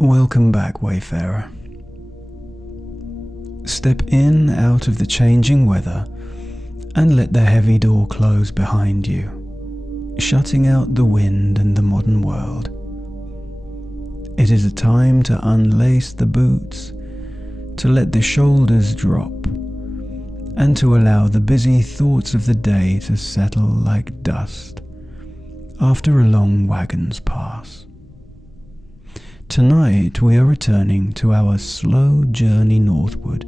Welcome back, Wayfarer. Step in out of the changing weather and let the heavy door close behind you, shutting out the wind and the modern world. It is a time to unlace the boots, to let the shoulders drop, and to allow the busy thoughts of the day to settle like dust after a long wagon's pass. Tonight we are returning to our slow journey northward,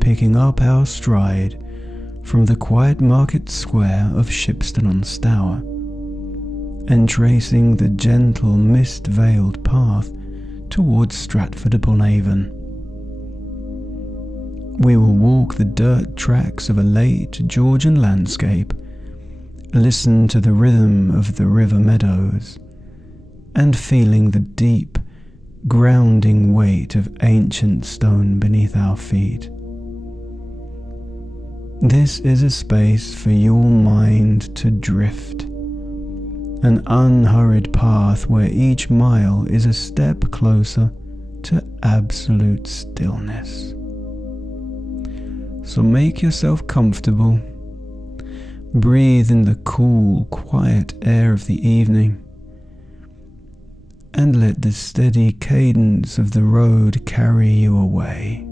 picking up our stride from the quiet market square of Shipston-on-Stour and tracing the gentle mist-veiled path towards Stratford-upon-Avon. We will walk the dirt tracks of a late-Georgian landscape, listen to the rhythm of the river meadows, and feeling the deep, grounding weight of ancient stone beneath our feet. This is a space for your mind to drift, an unhurried path where each mile is a step closer to absolute stillness. So make yourself comfortable, breathe in the cool, quiet air of the evening, and let the steady cadence of the road carry you away.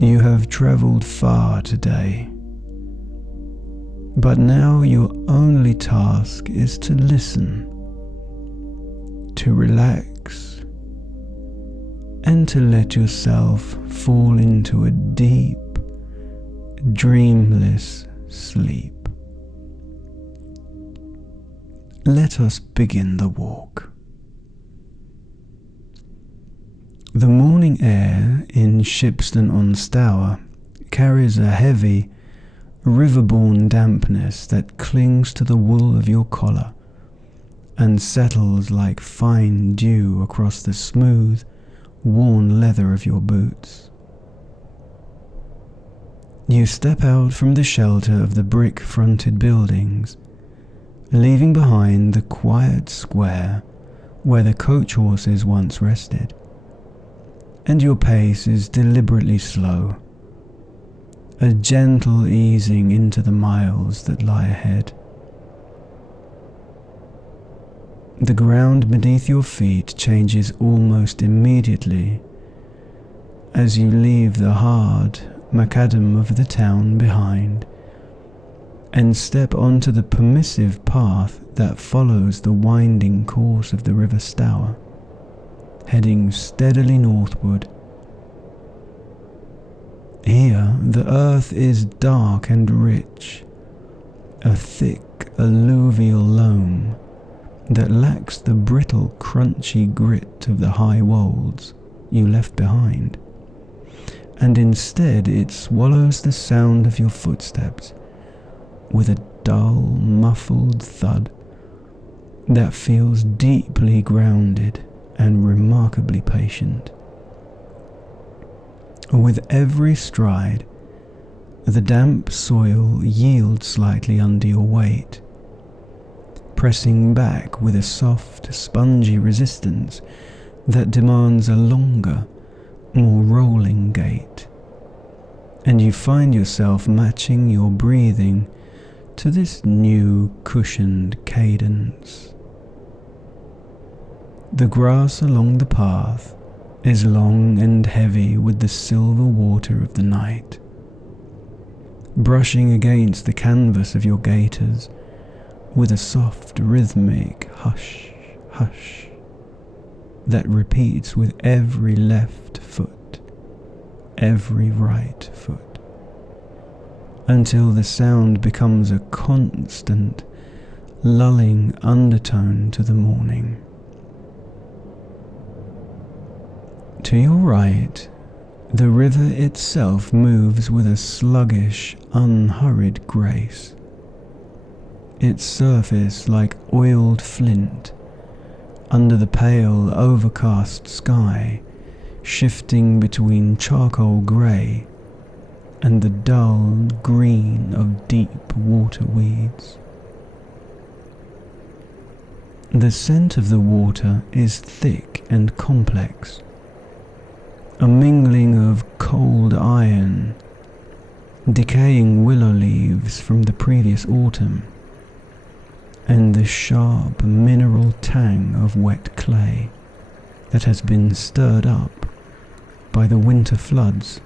You have travelled far today, but now your only task is to listen, to relax, and to let yourself fall into a deep, dreamless sleep. Let us begin the walk. The morning air in Shipston-on-Stour carries a heavy, river-borne dampness that clings to the wool of your collar and settles like fine dew across the smooth, worn leather of your boots. You step out from the shelter of the brick-fronted buildings, leaving behind the quiet square where the coach horses once rested, and your pace is deliberately slow, a gentle easing into the miles that lie ahead. The ground beneath your feet changes almost immediately as you leave the hard macadam of the town behind and step onto the permissive path that follows the winding course of the River Stour, heading steadily northward. Here the earth is dark and rich, a thick alluvial loam that lacks the brittle crunchy grit of the high wolds you left behind, and instead it swallows the sound of your footsteps with a dull, muffled thud that feels deeply grounded and remarkably patient. With every stride, the damp soil yields slightly under your weight, pressing back with a soft, spongy resistance that demands a longer, more rolling gait, and you find yourself matching your breathing to this new cushioned cadence. The grass along the path is long and heavy with the silver water of the night, brushing against the canvas of your gaiters with a soft rhythmic hush, hush that repeats with every left foot, every right foot, until the sound becomes a constant, lulling undertone to the morning. To your right, the river itself moves with a sluggish, unhurried grace, its surface like oiled flint under the pale, overcast sky, shifting between charcoal grey and the dull green of deep water weeds. The scent of the water is thick and complex, a mingling of cold iron, decaying willow leaves from the previous autumn, and the sharp mineral tang of wet clay that has been stirred up by the winter floods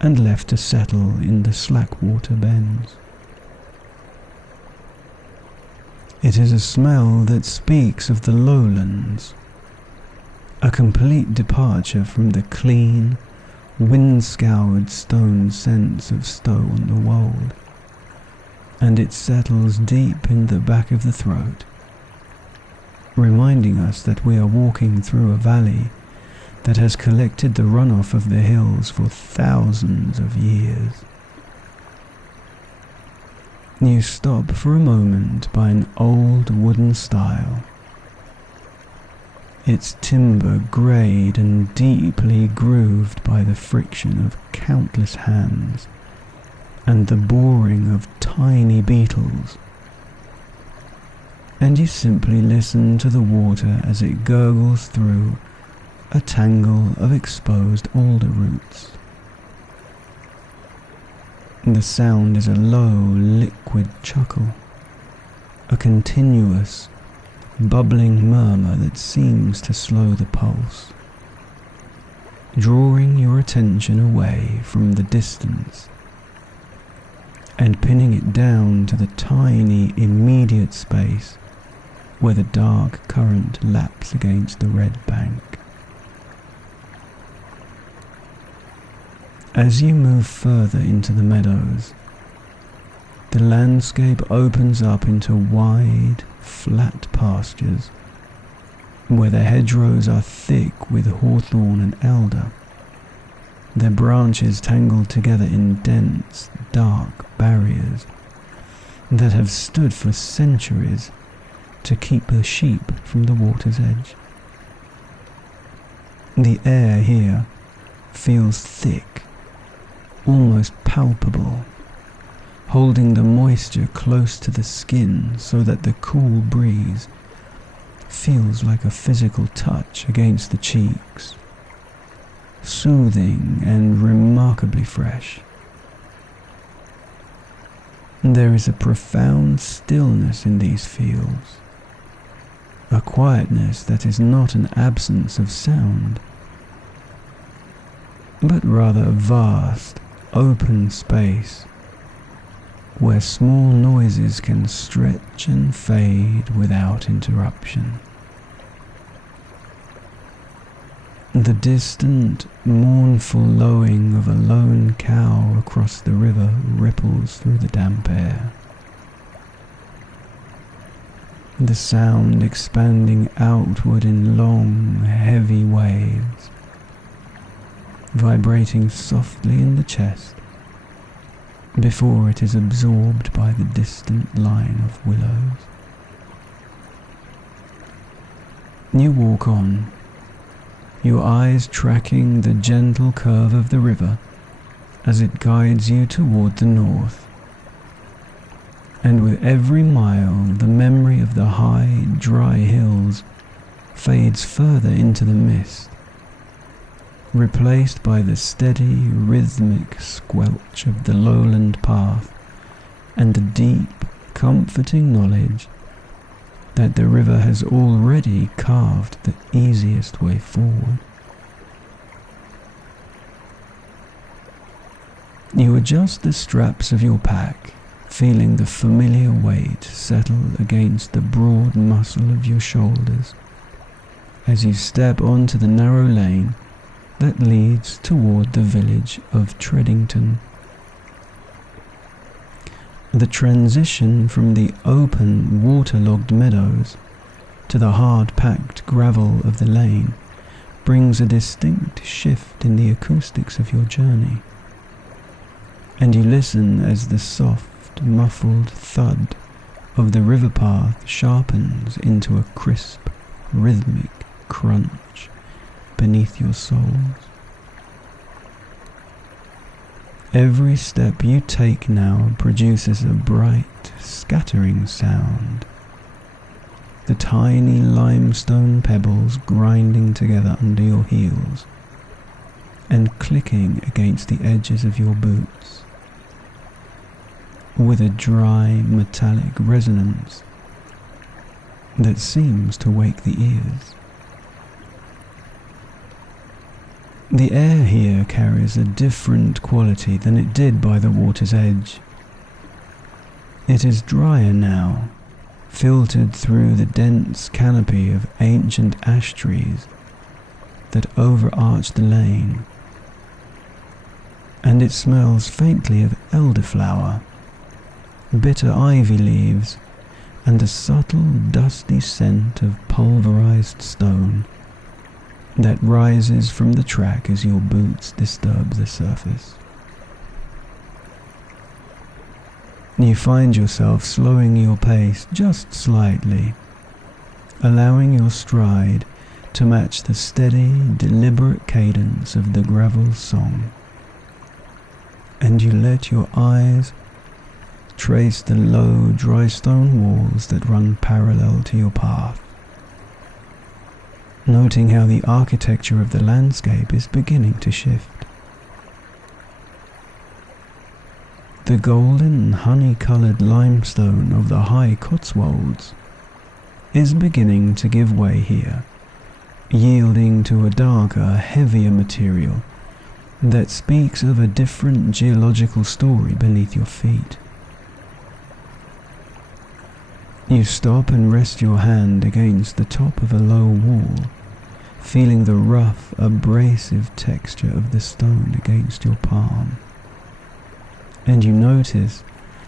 and left to settle in the slack water bends. It is a smell that speaks of the lowlands, a complete departure from the clean, wind-scoured stone scents of Stour-on-the-Wold, and it settles deep in the back of the throat, reminding us that we are walking through a valley that has collected the runoff of the hills for thousands of years. You stop for a moment by an old wooden stile, its timber greyed and deeply grooved by the friction of countless hands and the boring of tiny beetles, and you simply listen to the water as it gurgles through a tangle of exposed alder roots. The sound is a low, liquid chuckle, a continuous, bubbling murmur that seems to slow the pulse, drawing your attention away from the distance and pinning it down to the tiny, immediate space where the dark current laps against the red bank. As you move further into the meadows, the landscape opens up into wide, flat pastures where the hedgerows are thick with hawthorn and elder, their branches tangled together in dense, dark barriers that have stood for centuries to keep the sheep from the water's edge. The air here feels thick, almost palpable, holding the moisture close to the skin so that the cool breeze feels like a physical touch against the cheeks, soothing and remarkably fresh. There is a profound stillness in these fields, a quietness that is not an absence of sound, but rather a vast, open space where small noises can stretch and fade without interruption. The distant, mournful lowing of a lone cow across the river ripples through the damp air, the sound expanding outward in long, heavy waves, vibrating softly in the chest before it is absorbed by the distant line of willows. You walk on, your eyes tracking the gentle curve of the river as it guides you toward the north, and with every mile the memory of the high, dry hills fades further into the mist, replaced by the steady, rhythmic squelch of the lowland path and the deep, comforting knowledge that the river has already carved the easiest way forward. You adjust the straps of your pack, feeling the familiar weight settle against the broad muscle of your shoulders as you step onto the narrow lane that leads toward the village of Treddington. The transition from the open, waterlogged meadows to the hard-packed gravel of the lane brings a distinct shift in the acoustics of your journey, and you listen as the soft, muffled thud of the river path sharpens into a crisp, rhythmic crunch beneath your soles. Every step you take now produces a bright, scattering sound, the tiny limestone pebbles grinding together under your heels and clicking against the edges of your boots with a dry metallic resonance that seems to wake the ears. The air here carries a different quality than it did by the water's edge. It is drier now, filtered through the dense canopy of ancient ash trees that overarch the lane, and it smells faintly of elderflower, bitter ivy leaves, and a subtle dusty scent of pulverized stone that rises from the track as your boots disturb the surface. You find yourself slowing your pace just slightly, allowing your stride to match the steady, deliberate cadence of the gravel song, and you let your eyes trace the low, dry stone walls that run parallel to your path, noting how the architecture of the landscape is beginning to shift. The golden, honey-coloured limestone of the high Cotswolds is beginning to give way here, yielding to a darker, heavier material that speaks of a different geological story beneath your feet. You stop and rest your hand against the top of a low wall, feeling the rough, abrasive texture of the stone against your palm. And you notice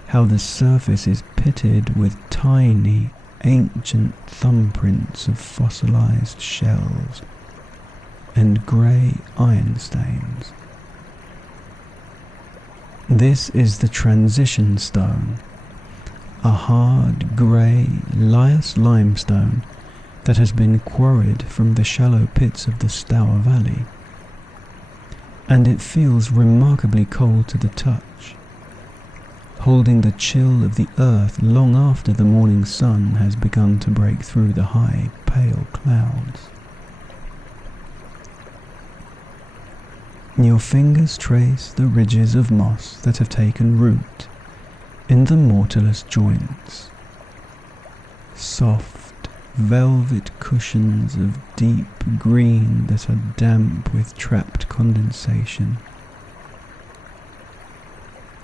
how the surface is pitted with tiny, ancient thumbprints of fossilized shells and grey iron stains. This is the transition stone, a hard, grey, lias limestone that has been quarried from the shallow pits of the Stour Valley, and it feels remarkably cold to the touch, holding the chill of the earth long after the morning sun has begun to break through the high, pale clouds. Your fingers trace the ridges of moss that have taken root in the mortarless joints, soft, velvet cushions of deep green that are damp with trapped condensation.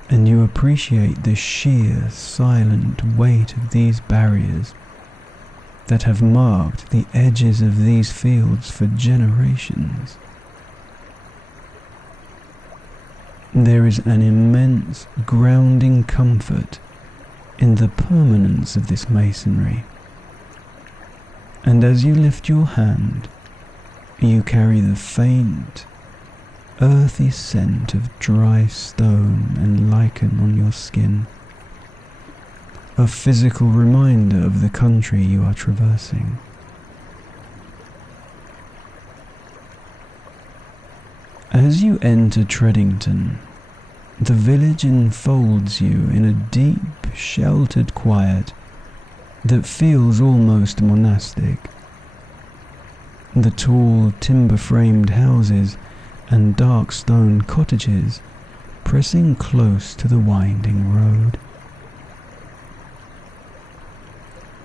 And you appreciate the sheer, silent weight of these barriers that have marked the edges of these fields for generations. There is an immense grounding comfort in the permanence of this masonry, and as you lift your hand, you carry the faint, earthy scent of dry stone and lichen on your skin, a physical reminder of the country you are traversing. As you enter Treddington, the village enfolds you in a deep, sheltered quiet that feels almost monastic. The tall, timber-framed houses and dark stone cottages pressing close to the winding road.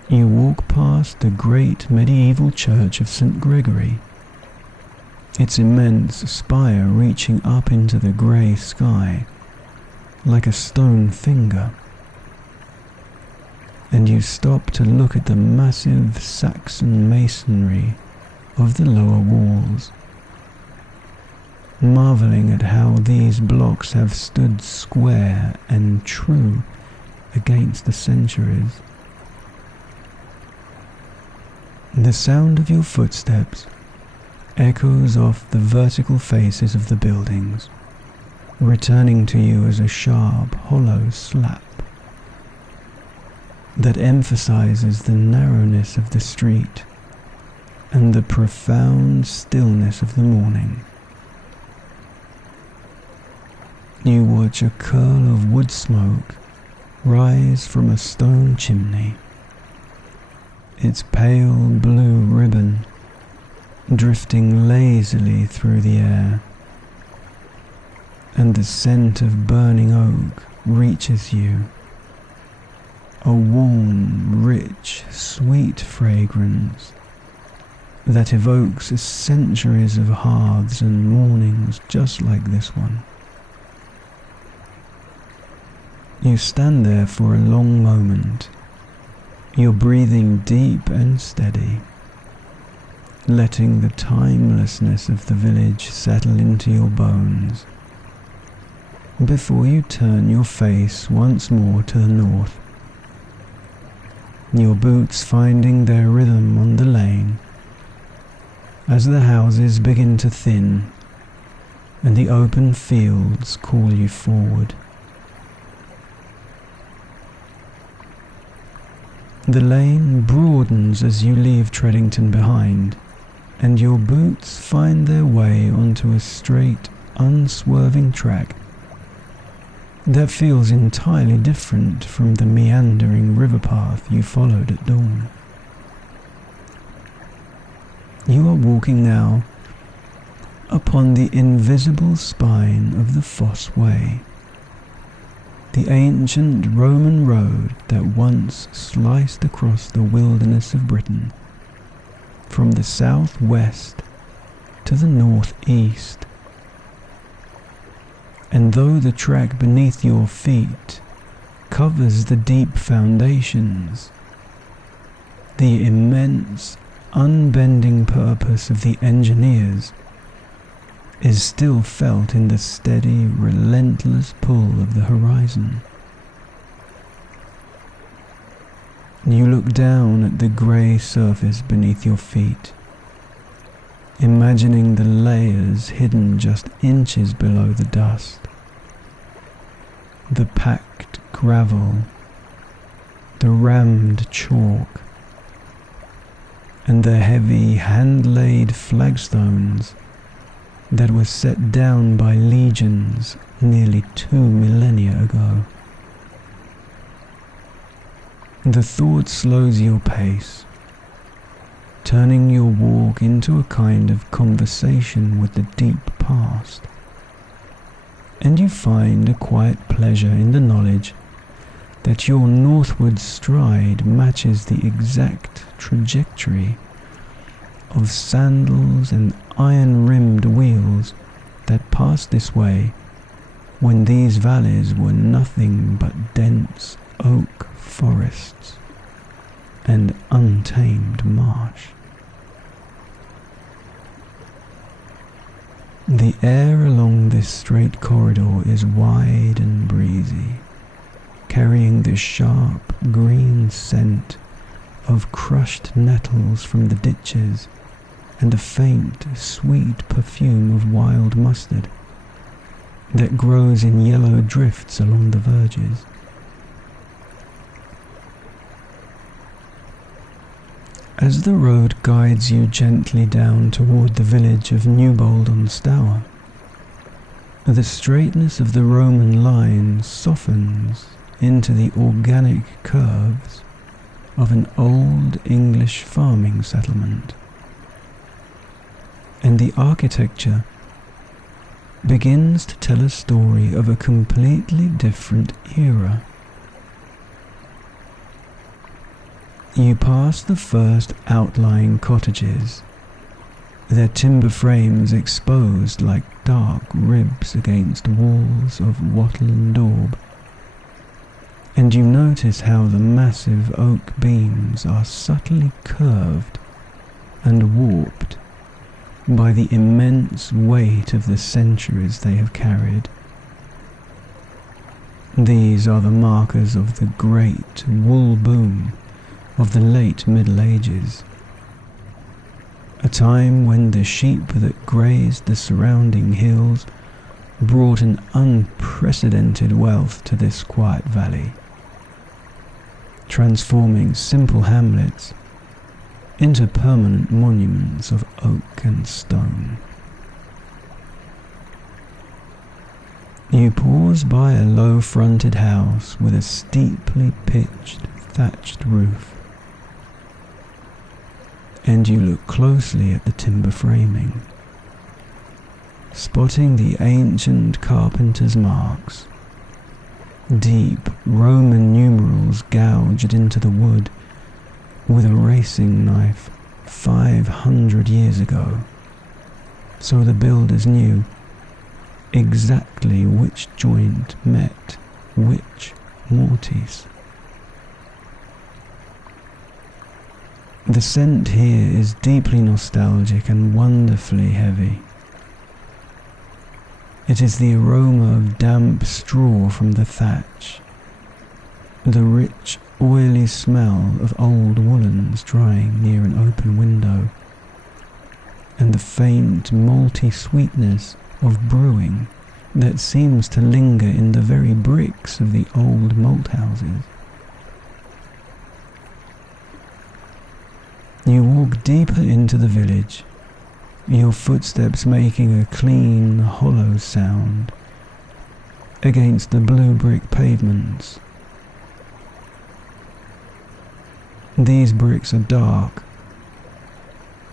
You walk past the great medieval church of St. Gregory, its immense spire reaching up into the grey sky like a stone finger, and you stop to look at the massive Saxon masonry of the lower walls, marvelling at how these blocks have stood square and true against the centuries. The sound of your footsteps echoes off the vertical faces of the buildings, returning to you as a sharp, hollow slap that emphasizes the narrowness of the street and the profound stillness of the morning. You watch a curl of wood smoke rise from a stone chimney, its pale blue ribbon drifting lazily through the air, and the scent of burning oak reaches you, a warm, rich, sweet fragrance that evokes centuries of hearths and mornings just like this one. You stand there for a long moment, your breathing deep and steady, letting the timelessness of the village settle into your bones, before you turn your face once more to the north, your boots finding their rhythm on the lane, as the houses begin to thin and the open fields call you forward. The lane broadens as you leave Treddington behind, and your boots find their way onto a straight, unswerving track that feels entirely different from the meandering river path you followed at dawn. You are walking now upon the invisible spine of the Fosse Way, the ancient Roman road that once sliced across the wilderness of Britain, from the southwest to the northeast. And though the track beneath your feet covers the deep foundations, the immense, unbending purpose of the engineers is still felt in the steady, relentless pull of the horizon. You look down at the grey surface beneath your feet, imagining the layers hidden just inches below the dust, the packed gravel, the rammed chalk, and the heavy hand-laid flagstones that were set down by legions nearly 2 millennia ago. The thought slows your pace, turning your walk into a kind of conversation with the deep past, and you find a quiet pleasure in the knowledge that your northward stride matches the exact trajectory of sandals and iron-rimmed wheels that passed this way when these valleys were nothing but dense oak forests and untamed marsh. The air along this straight corridor is wide and breezy, carrying the sharp green scent of crushed nettles from the ditches and a faint, sweet perfume of wild mustard that grows in yellow drifts along the verges. As the road guides you gently down toward the village of Newbold-on-Stour, the straightness of the Roman line softens into the organic curves of an old English farming settlement, and the architecture begins to tell a story of a completely different era. You pass the first outlying cottages, their timber frames exposed like dark ribs against walls of wattle and daub, and you notice how the massive oak beams are subtly curved and warped by the immense weight of the centuries they have carried. These are the markers of the great wool boom of the late Middle Ages, a time when the sheep that grazed the surrounding hills brought an unprecedented wealth to this quiet valley, transforming simple hamlets into permanent monuments of oak and stone. You pause by a low-fronted house with a steeply pitched, thatched roof, and you look closely at the timber framing, spotting the ancient carpenter's marks, deep Roman numerals gouged into the wood with a racing knife 500 years ago, so the builders knew exactly which joint met which mortise. The scent here is deeply nostalgic and wonderfully heavy. It is the aroma of damp straw from the thatch, the rich, oily smell of old woolens drying near an open window, and the faint, malty sweetness of brewing that seems to linger in the very bricks of the old malt houses. You walk deeper into the village, your footsteps making a clean, hollow sound against the blue brick pavements. These bricks are dark,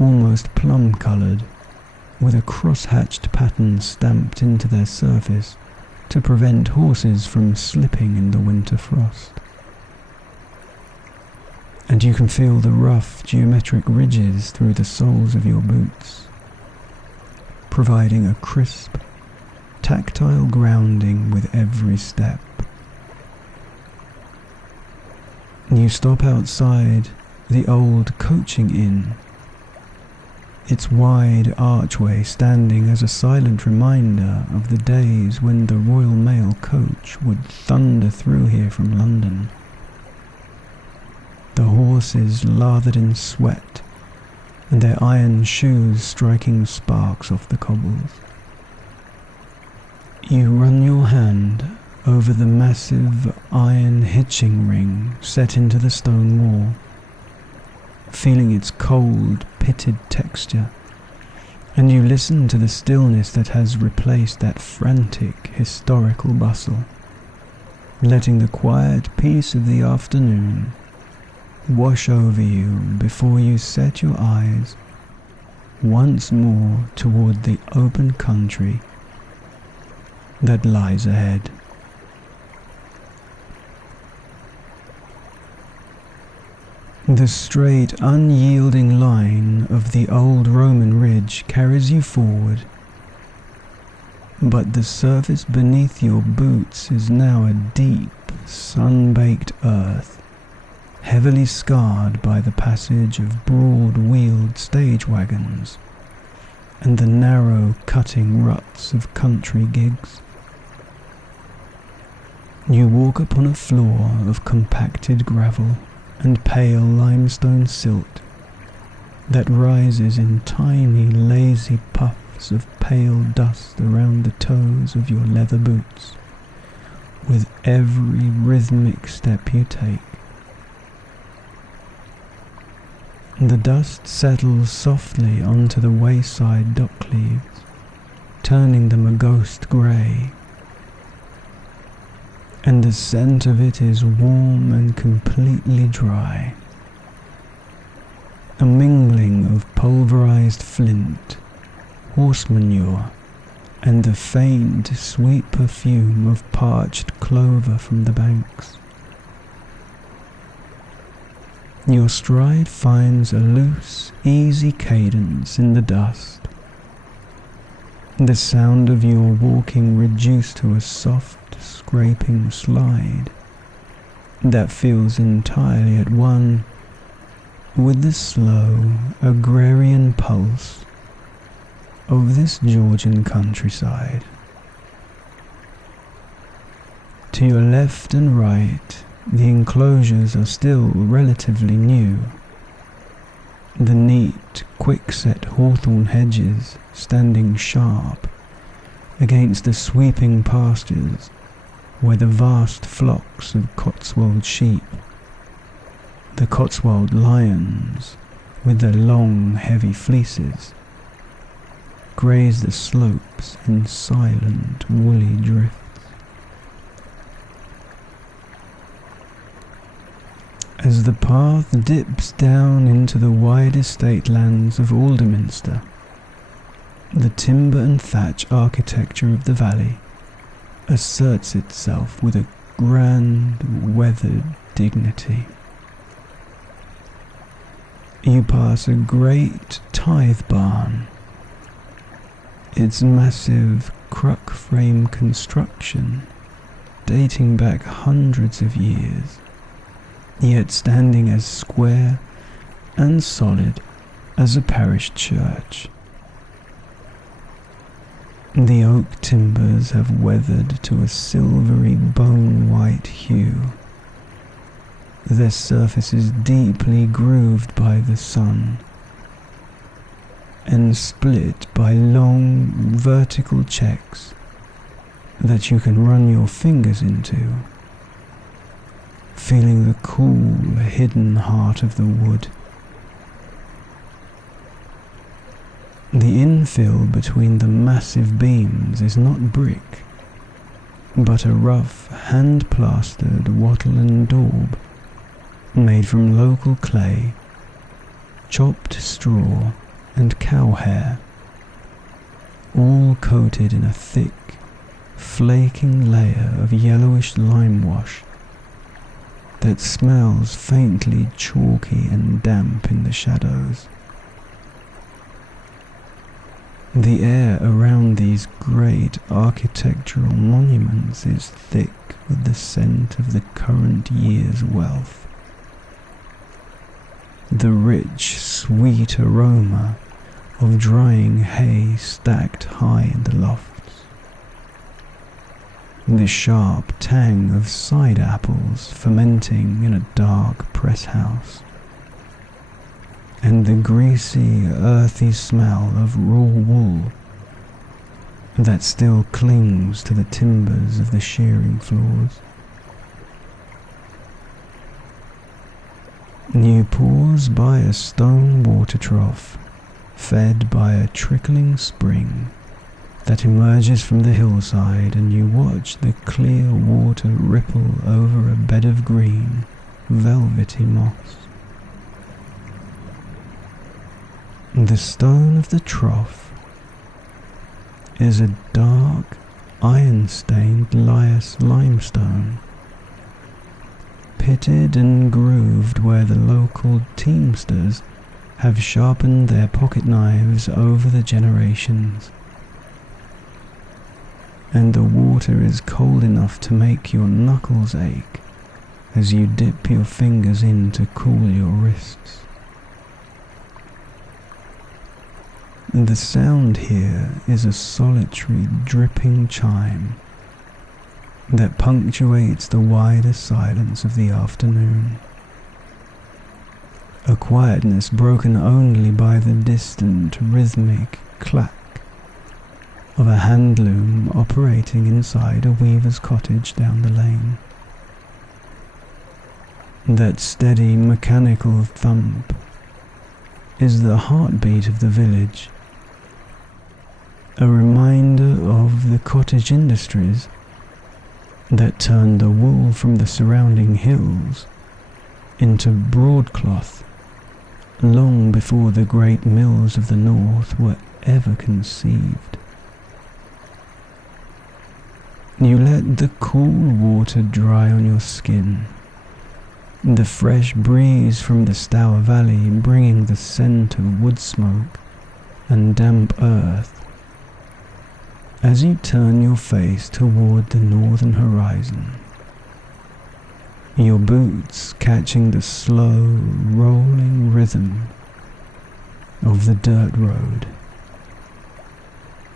almost plum-coloured, with a cross-hatched pattern stamped into their surface to prevent horses from slipping in the winter frost. And you can feel the rough geometric ridges through the soles of your boots, providing a crisp, tactile grounding with every step. You stop outside the old coaching inn, its wide archway standing as a silent reminder of the days when the Royal Mail coach would thunder through here from London. The horses lathered in sweat, and their iron shoes striking sparks off the cobbles. You run your hand over the massive iron hitching ring set into the stone wall, feeling its cold, pitted texture, and you listen to the stillness that has replaced that frantic, historical bustle, letting the quiet peace of the afternoon wash over you before you set your eyes once more toward the open country that lies ahead. The straight, unyielding line of the old Roman ridge carries you forward, but the surface beneath your boots is now a deep, sun-baked earth, heavily scarred by the passage of broad-wheeled stage wagons and the narrow, cutting ruts of country gigs. You walk upon a floor of compacted gravel and pale limestone silt that rises in tiny, lazy puffs of pale dust around the toes of your leather boots with every rhythmic step you take. The dust settles softly onto the wayside dock leaves, turning them a ghost grey, and the scent of it is warm and completely dry, a mingling of pulverized flint, horse manure, and the faint, sweet perfume of parched clover from the banks. Your stride finds a loose, easy cadence in the dust, the sound of your walking reduced to a soft, scraping slide that feels entirely at one with the slow, agrarian pulse of this Georgian countryside. To your left and right, the enclosures are still relatively new. The neat, quick-set hawthorn hedges standing sharp against the sweeping pastures where the vast flocks of Cotswold sheep, the Cotswold lions with their long, heavy fleeces, graze the slopes in silent, woolly drifts. as the path dips down into the wide estate lands of Alderminster, the timber and thatch architecture of the valley asserts itself with a grand, weathered dignity. You pass a great tithe barn, its massive cruck frame construction dating back hundreds of years, yet standing as square and solid as a parish church. The oak timbers have weathered to a silvery bone-white hue, their surfaces deeply grooved by the sun, and split by long vertical checks that you can run your fingers into, feeling the cool, hidden heart of the wood. The infill between the massive beams is not brick, but a rough, hand-plastered wattle and daub made from local clay, chopped straw and cow hair, all coated in a thick, flaking layer of yellowish lime wash that smells faintly chalky and damp in the shadows. The air around these great architectural monuments is thick with the scent of the current year's wealth. The rich, sweet aroma of drying hay stacked high in the lofts. The sharp tang of cider apples fermenting in a dark press house. And the greasy, earthy smell of raw wool that still clings to the timbers of the shearing floors. You pause by a stone water trough, fed by a trickling spring that emerges from the hillside, and you watch the clear water ripple over a bed of green, velvety moss. The stone of the trough is a dark, iron-stained lias limestone, pitted and grooved where the local teamsters have sharpened their pocket knives over the generations. And the water is cold enough to make your knuckles ache as you dip your fingers in to cool your wrists. The sound here is a solitary dripping chime that punctuates the wider silence of the afternoon. A quietness broken only by the distant rhythmic clack of a hand loom operating inside a weaver's cottage down the lane. That steady mechanical thump is the heartbeat of the village, a reminder of the cottage industries that turned the wool from the surrounding hills into broadcloth long before the great mills of the north were ever conceived. You let the cool water dry on your skin, the fresh breeze from the Stour Valley bringing the scent of wood smoke and damp earth as you turn your face toward the northern horizon, your boots catching the slow, rolling rhythm of the dirt road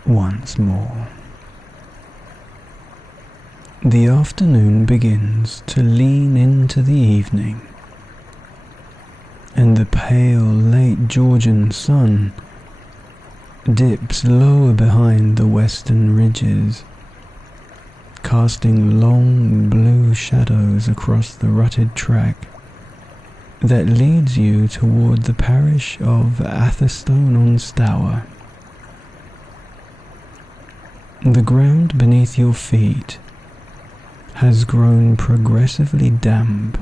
once more. The afternoon begins to lean into the evening, and the pale late-Georgian sun dips lower behind the western ridges, casting long blue shadows across the rutted track that leads you toward the parish of Atherstone-on-Stour. The ground beneath your feet has grown progressively damp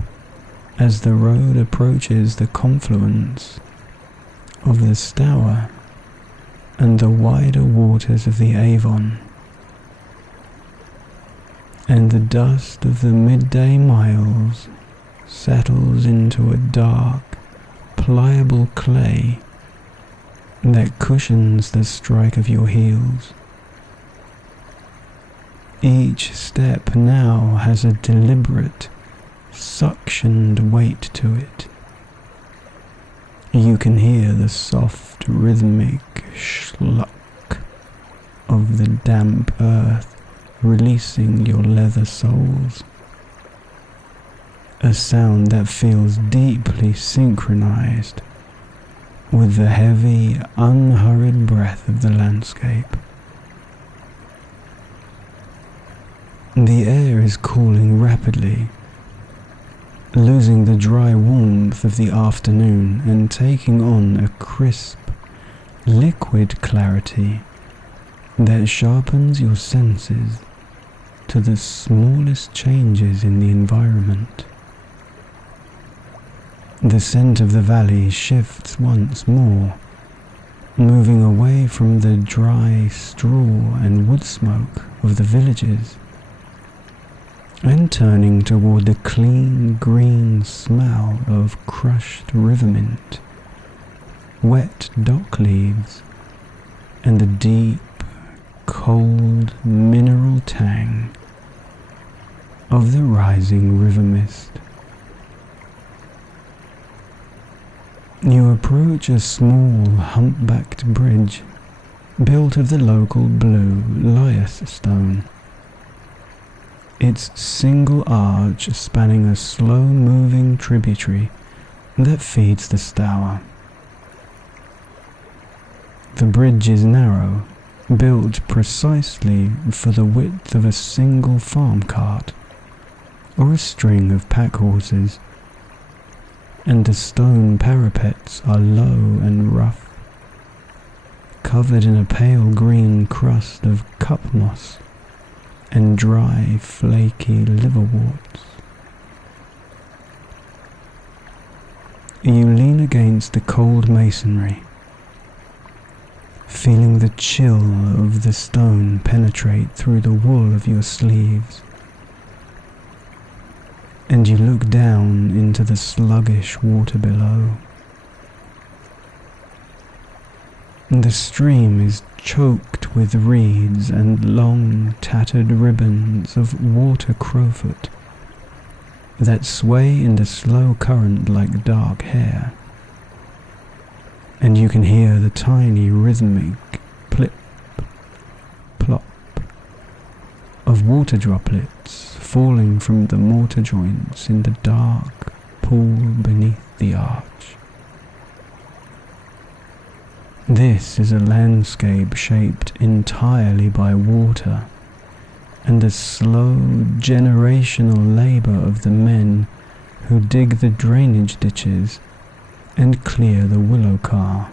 as the road approaches the confluence of the Stour and the wider waters of the Avon, and the dust of the midday miles settles into a dark, pliable clay that cushions the strike of your heels. Each step now has a deliberate, suctioned weight to it. You can hear the soft, rhythmic schluck of the damp earth releasing your leather soles, a sound that feels deeply synchronized with the heavy, unhurried breath of the landscape. The air is cooling rapidly, losing the dry warmth of the afternoon and taking on a crisp, liquid clarity that sharpens your senses to the smallest changes in the environment. The scent of the valley shifts once more, moving away from the dry straw and wood smoke of the villages, and turning toward the clean green smell of crushed river mint, wet dock leaves, and the deep, cold mineral tang of the rising river mist. You approach a small humpbacked bridge built of the local blue lias stone, its single arch spanning a slow-moving tributary that feeds the Stour. The bridge is narrow, built precisely for the width of a single farm cart or a string of pack horses, and the stone parapets are low and rough, covered in a pale green crust of cup moss and dry, flaky liverworts. You lean against the cold masonry, feeling the chill of the stone penetrate through the wool of your sleeves, and you look down into the sluggish water below. The stream is choked with reeds and long, tattered ribbons of water crowfoot that sway in the slow current like dark hair, and you can hear the tiny rhythmic plip, plop of water droplets falling from the mortar joints in the dark pool beneath the arch. This is a landscape shaped entirely by water and the slow generational labour of the men who dig the drainage ditches and clear the willow car,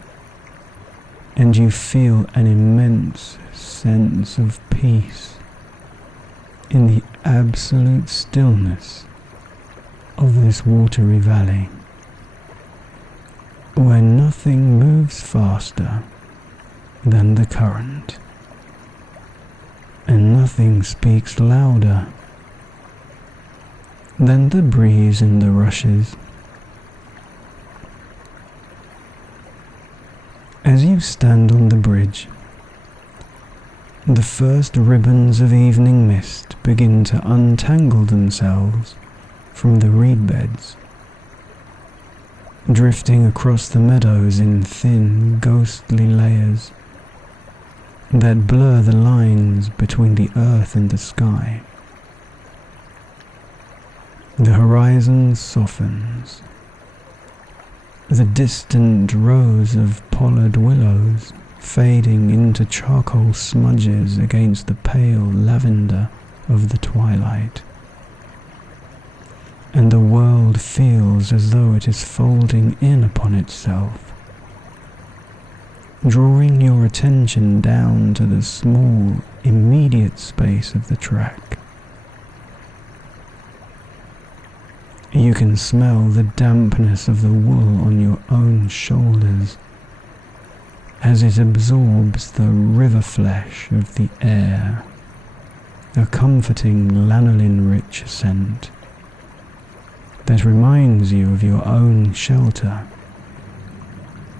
and you feel an immense sense of peace in the absolute stillness of this watery valley, where nothing moves faster than the current, and nothing speaks louder than the breeze in the rushes. As you stand on the bridge, the first ribbons of evening mist begin to untangle themselves from the reed beds, drifting across the meadows in thin, ghostly layers that blur the lines between the earth and the sky. The horizon softens. The distant rows of pollard willows fading into charcoal smudges against the pale lavender of the twilight, and the world feels as though it is folding in upon itself, drawing your attention down to the small, immediate space of the track. You can smell the dampness of the wool on your own shoulders as it absorbs the river flesh of the air, a comforting lanolin-rich scent that reminds you of your own shelter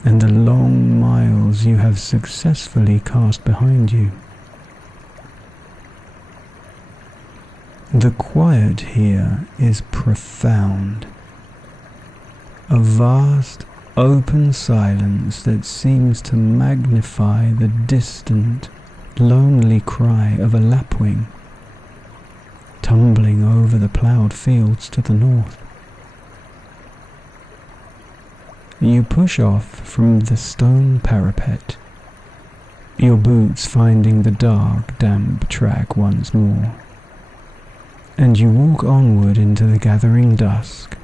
and the long miles you have successfully cast behind you. The quiet here is profound, a vast open silence that seems to magnify the distant, lonely cry of a lapwing tumbling over the ploughed fields to the north. You push off from the stone parapet, your boots finding the dark, damp track once more, and you walk onward into the gathering dusk,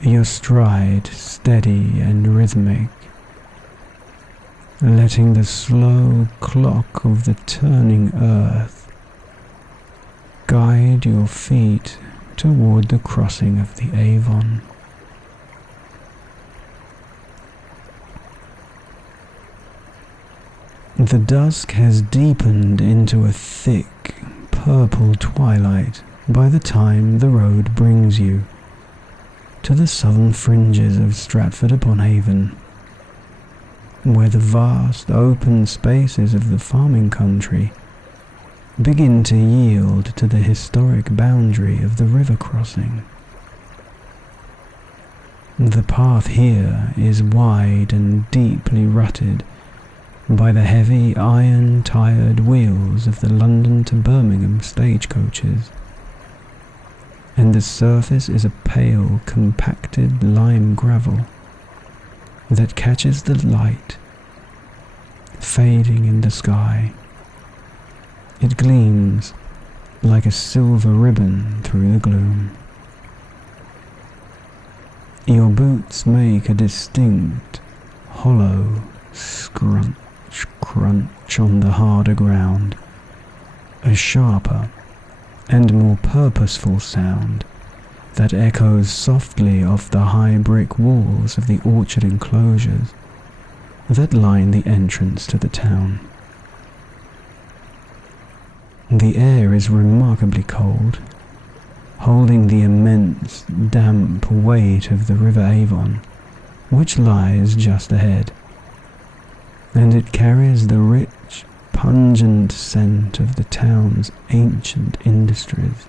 your stride steady and rhythmic, letting the slow clock of the turning earth guide your feet toward the crossing of the Avon. The dusk has deepened into a thick, purple twilight by the time the road brings you to the southern fringes of Stratford-upon-Avon, where the vast open spaces of the farming country begin to yield to the historic boundary of the river crossing. The path here is wide and deeply rutted by the heavy iron-tired wheels of the London to Birmingham stagecoaches, and the surface is a pale, compacted lime gravel that catches the light, fading in the sky. It gleams like a silver ribbon through the gloom. Your boots make a distinct, hollow scrunch crunch on the harder ground, a sharper and more purposeful sound that echoes softly off the high brick walls of the orchard enclosures that line the entrance to the town. The air is remarkably cold, holding the immense, damp weight of the River Avon, which lies just ahead, and it carries the rich, pungent scent of the town's ancient industries.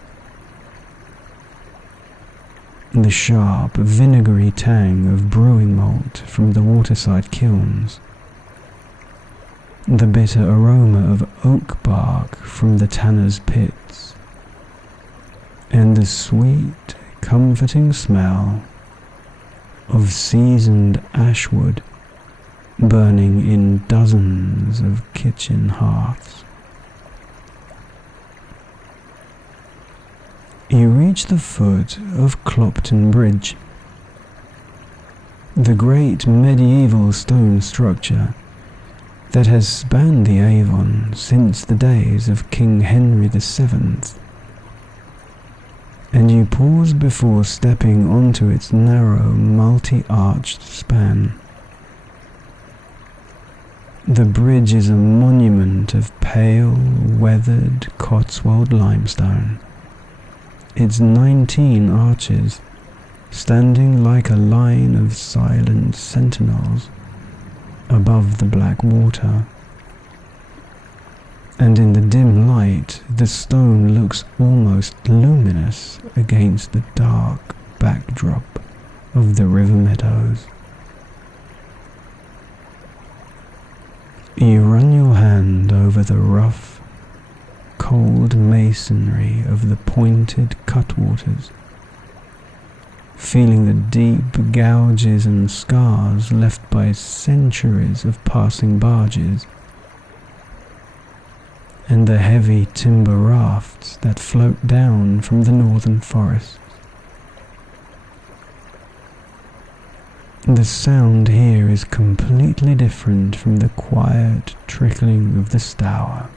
The sharp, vinegary tang of brewing malt from the waterside kilns, the bitter aroma of oak bark from the tanner's pits, and the sweet, comforting smell of seasoned ashwood burning in dozens of kitchen hearths. You reach the foot of Clopton Bridge, the great medieval stone structure that has spanned the Avon since the days of King Henry VII, and you pause before stepping onto its narrow, multi-arched span. The bridge is a monument of pale, weathered Cotswold limestone, its 19 arches standing like a line of silent sentinels above the black water. And in the dim light, the stone looks almost luminous against the dark backdrop of the river meadows. You run your hand over the rough, cold masonry of the pointed cutwaters, feeling the deep gouges and scars left by centuries of passing barges, and the heavy timber rafts that float down from the northern forests. The sound here is completely different from the quiet trickling of the Stour.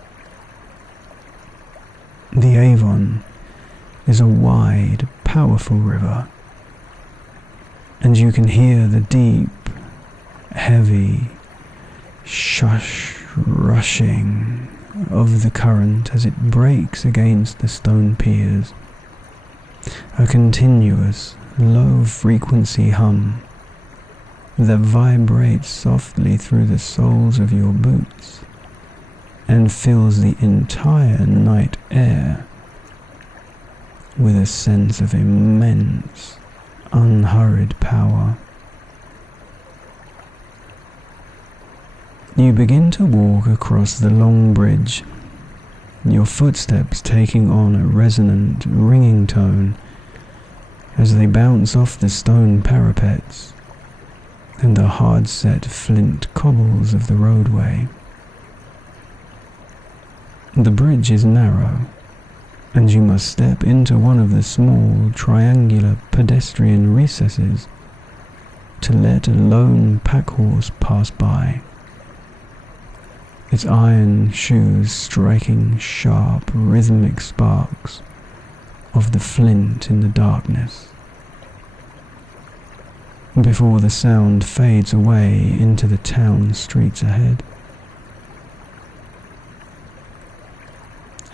The Avon is a wide, powerful river, and you can hear the deep, heavy rushing of the current as it breaks against the stone piers, a continuous, low-frequency hum that vibrates softly through the soles of your boots and fills the entire night air with a sense of immense, unhurried power. You begin to walk across the long bridge, your footsteps taking on a resonant, ringing tone as they bounce off the stone parapets and the hard-set flint cobbles of the roadway. The bridge is narrow, and you must step into one of the small, triangular pedestrian recesses to let a lone pack-horse pass by, its iron shoes striking sharp, rhythmic sparks of the flint in the darkness, before the sound fades away into the town streets ahead.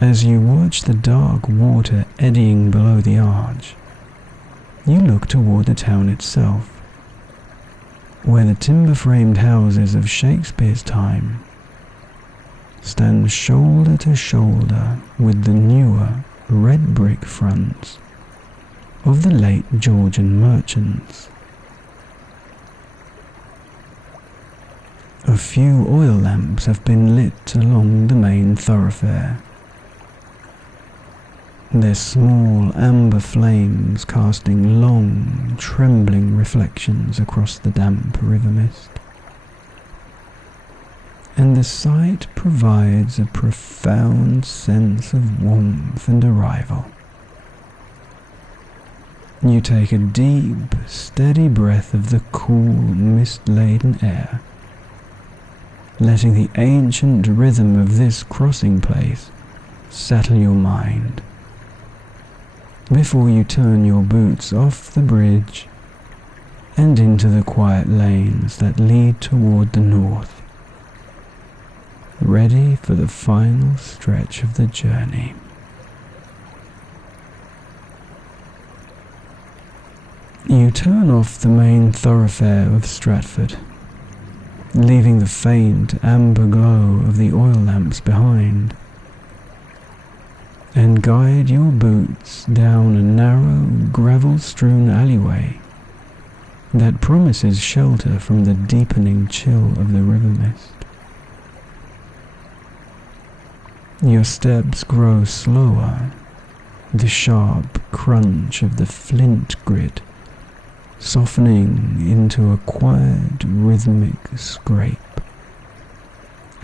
As you watch the dark water eddying below the arch, you look toward the town itself, where the timber-framed houses of Shakespeare's time stand shoulder to shoulder with the newer red brick fronts of the late-Georgian merchants. A few oil lamps have been lit along the main thoroughfare, their small amber flames casting long, trembling reflections across the damp river mist. And the sight provides a profound sense of warmth and arrival. You take a deep, steady breath of the cool, mist-laden air, letting the ancient rhythm of this crossing place settle your mind, before you turn your boots off the bridge and into the quiet lanes that lead toward the north, ready for the final stretch of the journey. You turn off the main thoroughfare of Stratford, leaving the faint amber glow of the oil lamps behind, and guide your boots down a narrow, gravel-strewn alleyway that promises shelter from the deepening chill of the river mist. Your steps grow slower, the sharp crunch of the flint grit softening into a quiet, rhythmic scrape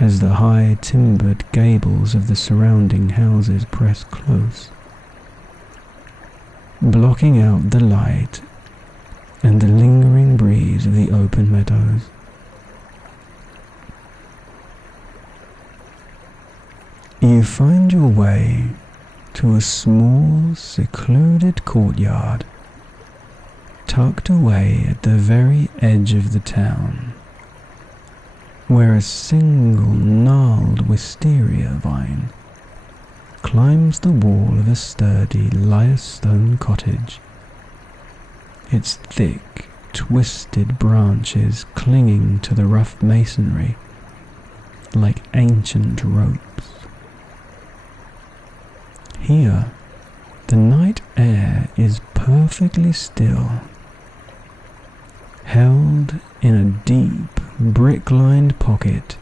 as the high timbered gables of the surrounding houses press close, blocking out the light and the lingering breeze of the open meadows. You find your way to a small, secluded courtyard tucked away at the very edge of the town, where a single gnarled wisteria vine climbs the wall of a sturdy limestone cottage, its thick, twisted branches clinging to the rough masonry like ancient ropes. Here, the night air is perfectly still, held in a deep, brick-lined pocket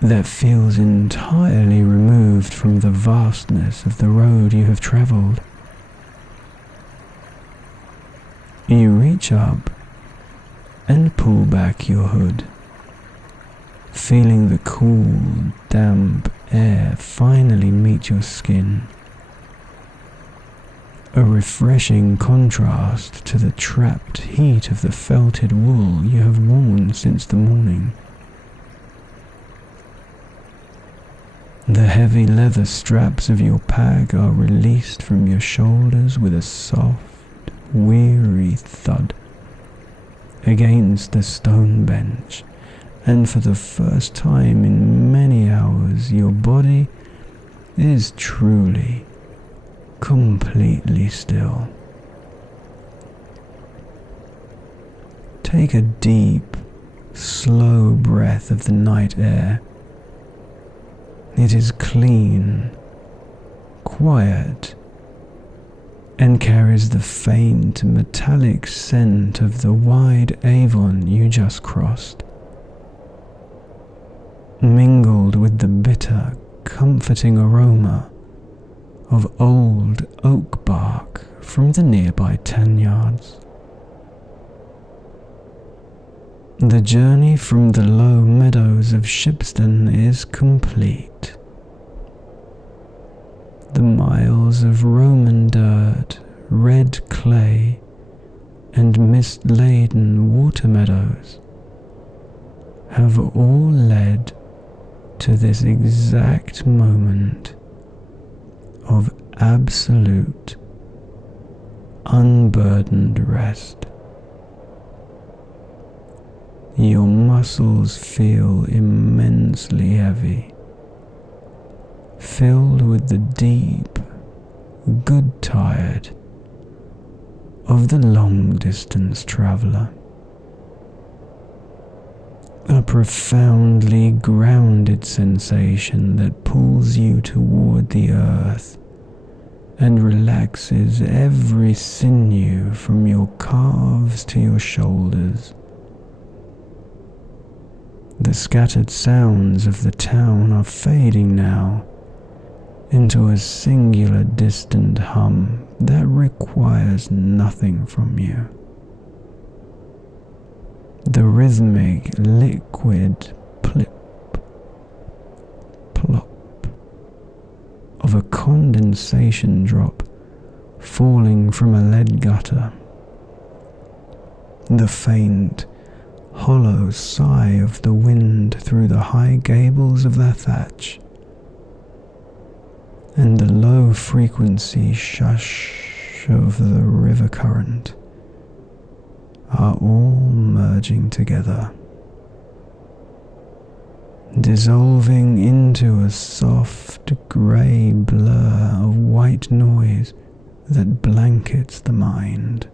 that feels entirely removed from the vastness of the road you have travelled. You reach up and pull back your hood, feeling the cool, damp air finally meet your skin, a refreshing contrast to the trapped heat of the felted wool you have worn since the morning. The heavy leather straps of your pack are released from your shoulders with a soft, weary thud against the stone bench, and for the first time in many hours your body is truly, completely still. Take a deep, slow breath of the night air. It is clean, quiet, and carries the faint metallic scent of the wide Avon you just crossed, mingled with the bitter, comforting aroma of old oak bark from the nearby tan yards. The journey from the low meadows of Shipston is complete. The miles of Roman dirt, red clay, and mist-laden water meadows have all led to this exact moment of absolute, unburdened rest. Your muscles feel immensely heavy, filled with the deep, good tired of the long-distance traveller. A profoundly grounded sensation that pulls you toward the earth and relaxes every sinew from your calves to your shoulders. The scattered sounds of the town are fading now into a singular distant hum that requires nothing from you. The rhythmic, liquid plip, plop of a condensation drop falling from a lead gutter. The faint, hollow sigh of the wind through the high gables of their thatch, and the low-frequency shush of the river current are all merging together, dissolving into a soft grey blur of white noise that blankets the mind.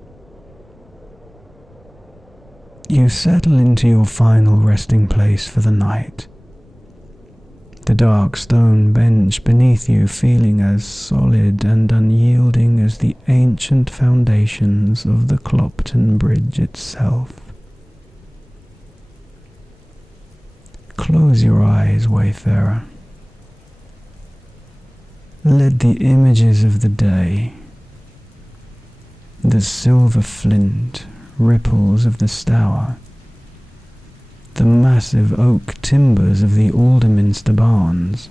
You settle into your final resting place for the night, the dark stone bench beneath you feeling as solid and unyielding as the ancient foundations of the Clopton Bridge itself. Close your eyes, Wayfarer. Let the images of the day, the silver flint ripples of the Stour, the massive oak timbers of the Alderminster barns,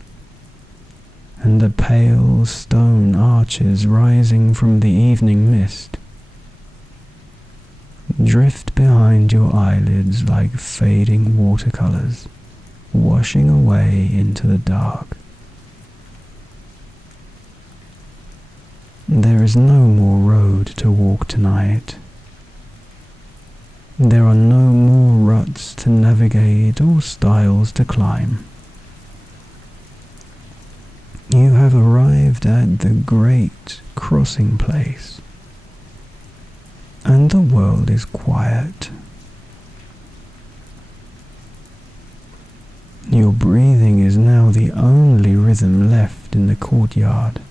and the pale stone arches rising from the evening mist, drift behind your eyelids like fading watercolours, washing away into the dark. There is no more road to walk tonight. There are no more ruts to navigate or stiles to climb. You have arrived at the great crossing place, and the world is quiet. Your breathing is now the only rhythm left in the courtyard,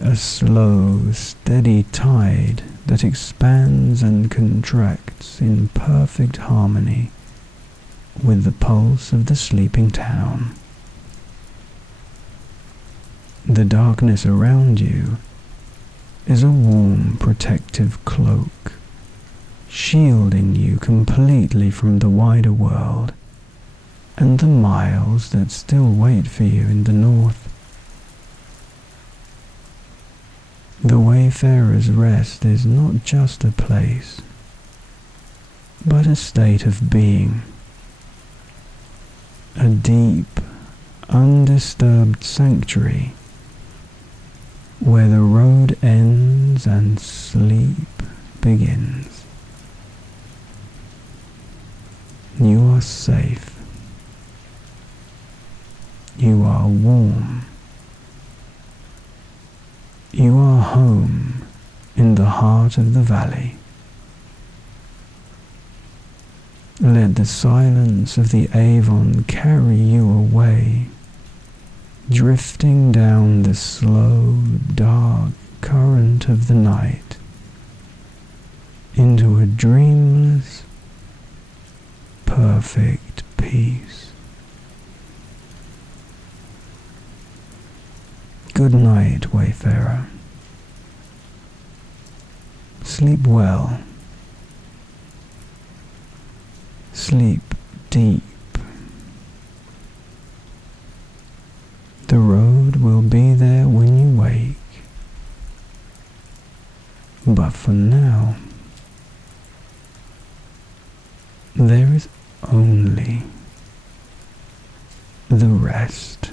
a slow, steady tide that expands and contracts in perfect harmony with the pulse of the sleeping town. The darkness around you is a warm protective cloak, shielding you completely from the wider world and the miles that still wait for you in the north. The Wayfarer's Rest is not just a place, but a state of being, a deep, undisturbed sanctuary where the road ends and sleep begins. You are safe. You are warm. You are home in the heart of the valley. Let the silence of the Avon carry you away, drifting down the slow, dark current of the night into a dreamless, perfect peace. Good night, Wayfarer. Sleep well. Sleep deep. The road will be there when you wake. But for now, there is only the rest.